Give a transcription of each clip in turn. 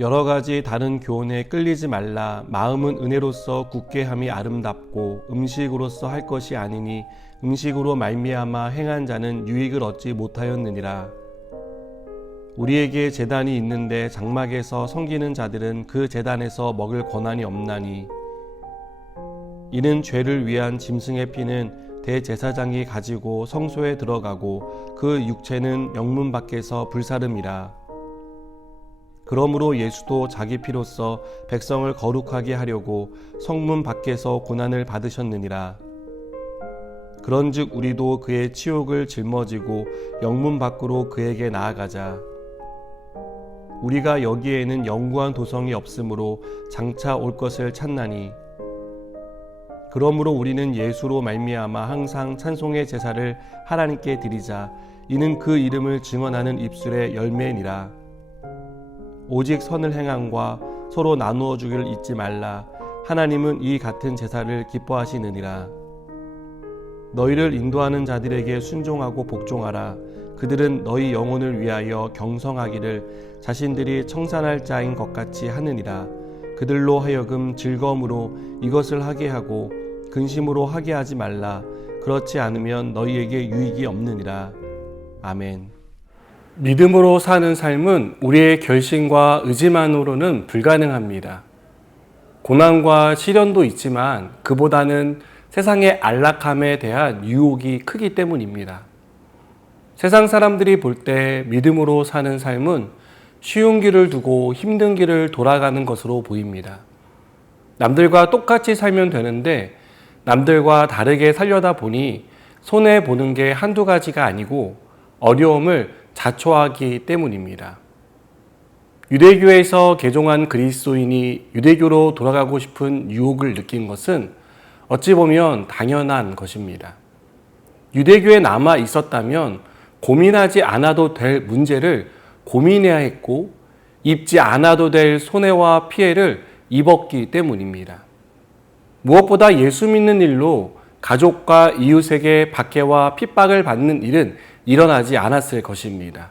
여러 가지 다른 교훈에 끌리지 말라. 마음은 은혜로서 굳게 함이 아름답고 음식으로서 할 것이 아니니 음식으로 말미암아 행한 자는 유익을 얻지 못하였느니라. 우리에게 제단이 있는데 장막에서 섬기는 자들은 그 제단에서 먹을 권한이 없나니 이는 죄를 위한 짐승의 피는 대제사장이 가지고 성소에 들어가고 그 육체는 영문 밖에서 불사름이라. 그러므로 예수도 자기 피로써 백성을 거룩하게 하려고 성문 밖에서 고난을 받으셨느니라. 그런즉 우리도 그의 치욕을 짊어지고 영문 밖으로 그에게 나아가자. 우리가 여기에는 영구한 도성이 없으므로 장차 올 것을 찾나니 그러므로 우리는 예수로 말미암아 항상 찬송의 제사를 하나님께 드리자. 이는 그 이름을 증언하는 입술의 열매니라. 오직 선을 행함과 서로 나누어 주기를 잊지 말라. 하나님은 이 같은 제사를 기뻐하시느니라. 너희를 인도하는 자들에게 순종하고 복종하라. 그들은 너희 영혼을 위하여 경성하기를 자신들이 청산할 자인 것 같이 하느니라. 그들로 하여금 즐거움으로 이것을 하게 하고 근심으로 하게 하지 말라. 그렇지 않으면 너희에게 유익이 없느니라. 아멘. 믿음으로 사는 삶은 우리의 결심과 의지만으로는 불가능합니다. 고난과 시련도 있지만 그보다는 세상의 안락함에 대한 유혹이 크기 때문입니다. 세상 사람들이 볼 때 믿음으로 사는 삶은 쉬운 길을 두고 힘든 길을 돌아가는 것으로 보입니다. 남들과 똑같이 살면 되는데 남들과 다르게 살려다 보니 손해보는 게 한두 가지가 아니고 어려움을 자초하기 때문입니다. 유대교에서 개종한 그리스도인이 유대교로 돌아가고 싶은 유혹을 느낀 것은 어찌 보면 당연한 것입니다. 유대교에 남아 있었다면 고민하지 않아도 될 문제를 고민해야 했고 입지 않아도 될 손해와 피해를 입었기 때문입니다. 무엇보다 예수 믿는 일로 가족과 이웃에게 박해와 핍박을 받는 일은 일어나지 않았을 것입니다.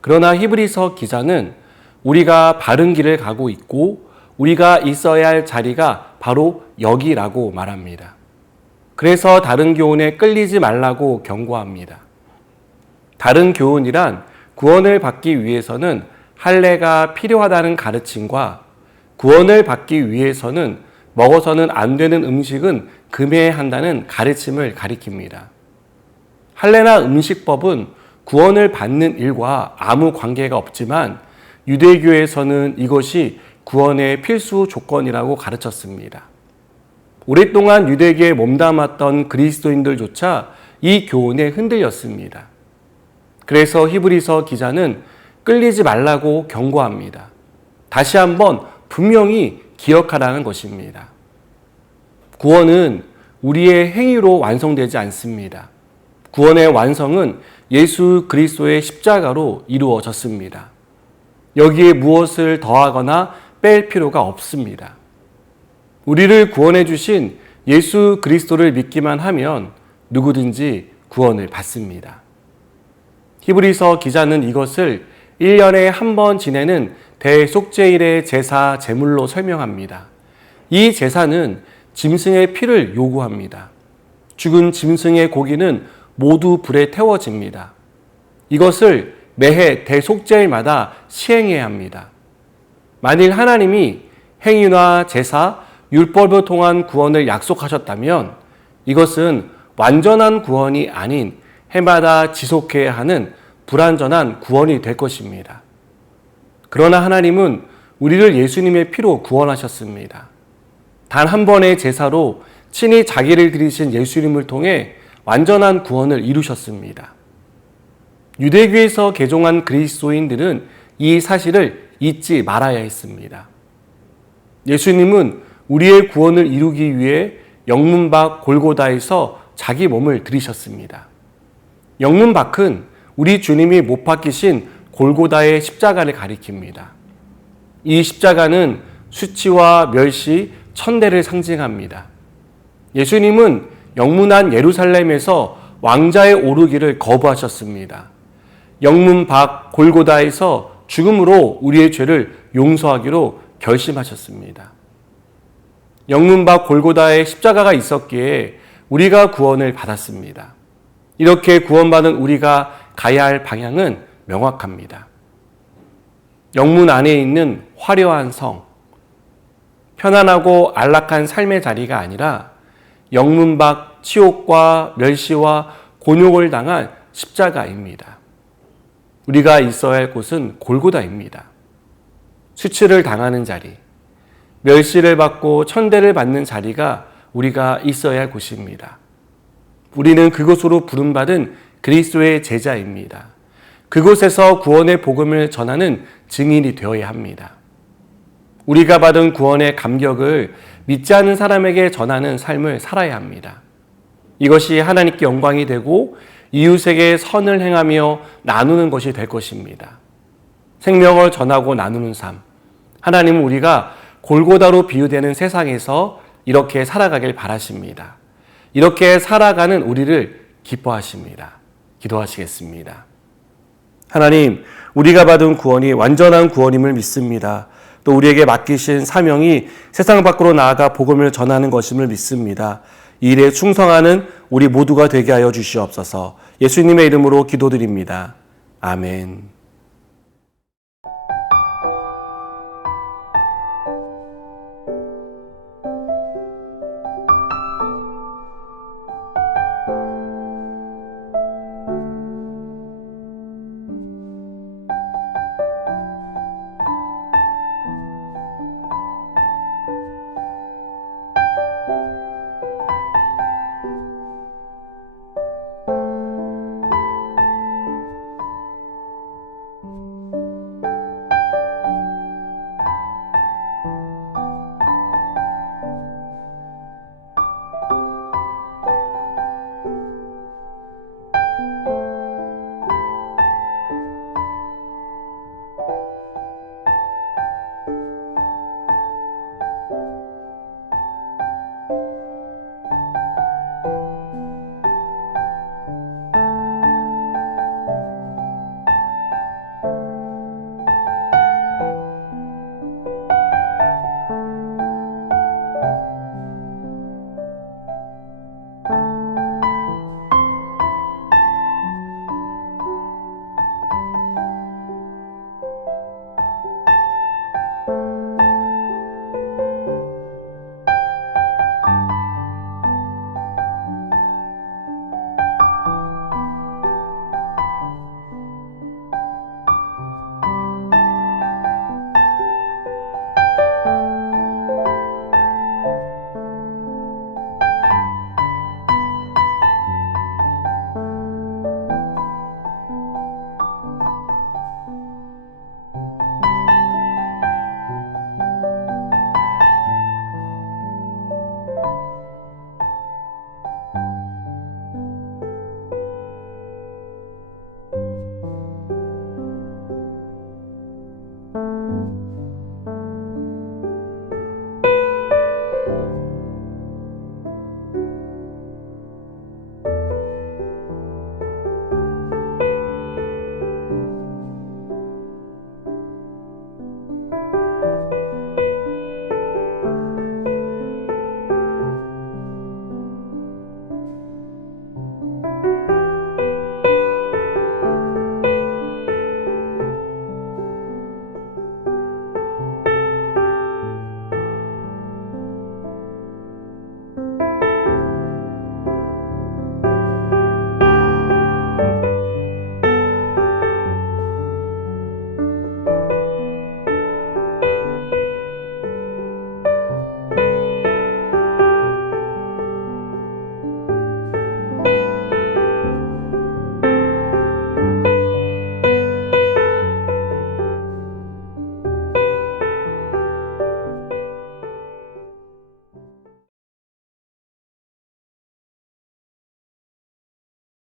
그러나 히브리서 기자는 우리가 바른 길을 가고 있고 우리가 있어야 할 자리가 바로 여기라고 말합니다. 그래서 다른 교훈에 끌리지 말라고 경고합니다. 다른 교훈이란 구원을 받기 위해서는 할례가 필요하다는 가르침과 구원을 받기 위해서는 먹어서는 안 되는 음식은 금해야 한다는 가르침을 가리킵니다. 할례나 음식법은 구원을 받는 일과 아무 관계가 없지만 유대교에서는 이것이 구원의 필수 조건이라고 가르쳤습니다. 오랫동안 유대교에 몸담았던 그리스도인들조차 이 교훈에 흔들렸습니다. 그래서 히브리서 기자는 끌리지 말라고 경고합니다. 다시 한번 분명히 기억하라는 것입니다. 구원은 우리의 행위로 완성되지 않습니다. 구원의 완성은 예수 그리스도의 십자가로 이루어졌습니다. 여기에 무엇을 더하거나 뺄 필요가 없습니다. 우리를 구원해 주신 예수 그리스도를 믿기만 하면 누구든지 구원을 받습니다. 히브리서 기자는 이것을 1년에 한 번 지내는 대속죄일의 제사 제물로 설명합니다. 이 제사는 짐승의 피를 요구합니다. 죽은 짐승의 고기는 모두 불에 태워집니다. 이것을 매해 대속죄일마다 시행해야 합니다. 만일 하나님이 행위나 제사, 율법을 통한 구원을 약속하셨다면 이것은 완전한 구원이 아닌 해마다 지속해야 하는 불완전한 구원이 될 것입니다. 그러나 하나님은 우리를 예수님의 피로 구원하셨습니다. 단 한 번의 제사로 친히 자기를 드리신 예수님을 통해 완전한 구원을 이루셨습니다. 유대교에서 개종한 그리스도인들은 이 사실을 잊지 말아야 했습니다. 예수님은 우리의 구원을 이루기 위해 영문 밖 골고다에서 자기 몸을 들이셨습니다. 영문 밖은 우리 주님이 못 박히신 골고다의 십자가를 가리킵니다. 이 십자가는 수치와 멸시, 천대를 상징합니다. 예수님은 영문한 예루살렘에서 왕자에 오르기를 거부하셨습니다. 영문 밖 골고다에서 죽음으로 우리의 죄를 용서하기로 결심하셨습니다. 영문박 골고다에 십자가가 있었기에 우리가 구원을 받았습니다. 이렇게 구원받은 우리가 가야 할 방향은 명확합니다. 영문 안에 있는 화려한 성, 편안하고 안락한 삶의 자리가 아니라 영문 밖 치욕과 멸시와 곤욕을 당한 십자가입니다. 우리가 있어야 할 곳은 골고다입니다. 수치를 당하는 자리, 멸시를 받고 천대를 받는 자리가 우리가 있어야 할 곳입니다. 우리는 그곳으로 부름받은 그리스도의 제자입니다. 그곳에서 구원의 복음을 전하는 증인이 되어야 합니다. 우리가 받은 구원의 감격을 믿지 않는 사람에게 전하는 삶을 살아야 합니다. 이것이 하나님께 영광이 되고 이웃에게 선을 행하며 나누는 것이 될 것입니다. 생명을 전하고 나누는 삶. 하나님은 우리가 골고다로 비유되는 세상에서 이렇게 살아가길 바라십니다. 이렇게 살아가는 우리를 기뻐하십니다. 기도하시겠습니다. 하나님, 우리가 받은 구원이 완전한 구원임을 믿습니다. 또 우리에게 맡기신 사명이 세상 밖으로 나아가 복음을 전하는 것임을 믿습니다. 이 일에 충성하는 우리 모두가 되게 하여 주시옵소서. 예수님의 이름으로 기도드립니다. 아멘.